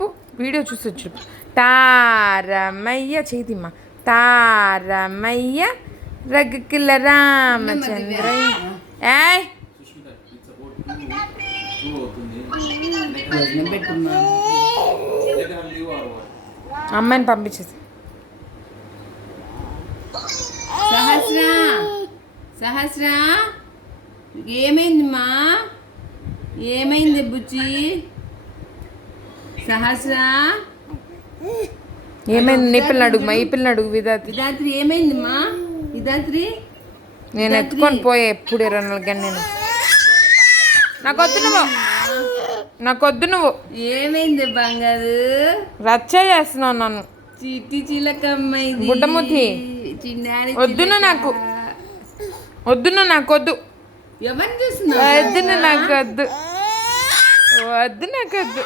చెప్పు, వీడియో చూసి చెప్పు. తారమయ్య చేతిమ్మ, తారమయ్య రగకిల్ల రామచంద్రయ్య. ఏయ్ అమ్మాయిని పంపించేసి. సహస్రా, సహస్రా ఏమైందిమ్మా? ఏమైంది బుజ్జి? సహస్రా ఏమైంది? నీ పిల్లని అడుగు, మా ఈ పిల్లని అడుగు. విధాత్రి ఏమైందిమ్మా? విధాత్రి నేను ఎత్తుకొని పోయే ఎప్పుడు 24 గంటలు. నేను నాకొద్దు నువ్వు. ఏమైంది బంగారు? రచ్చ చేస్తున్నావు నన్ను. చిట్టి చిలకమ్మ గుడ్డముతి వద్దును, నాకు వద్దును, నాకొద్దు. ఎవరిని చూస్తున్నావు? వద్దును, నాకొద్దు, వద్దు, నాకొద్దు.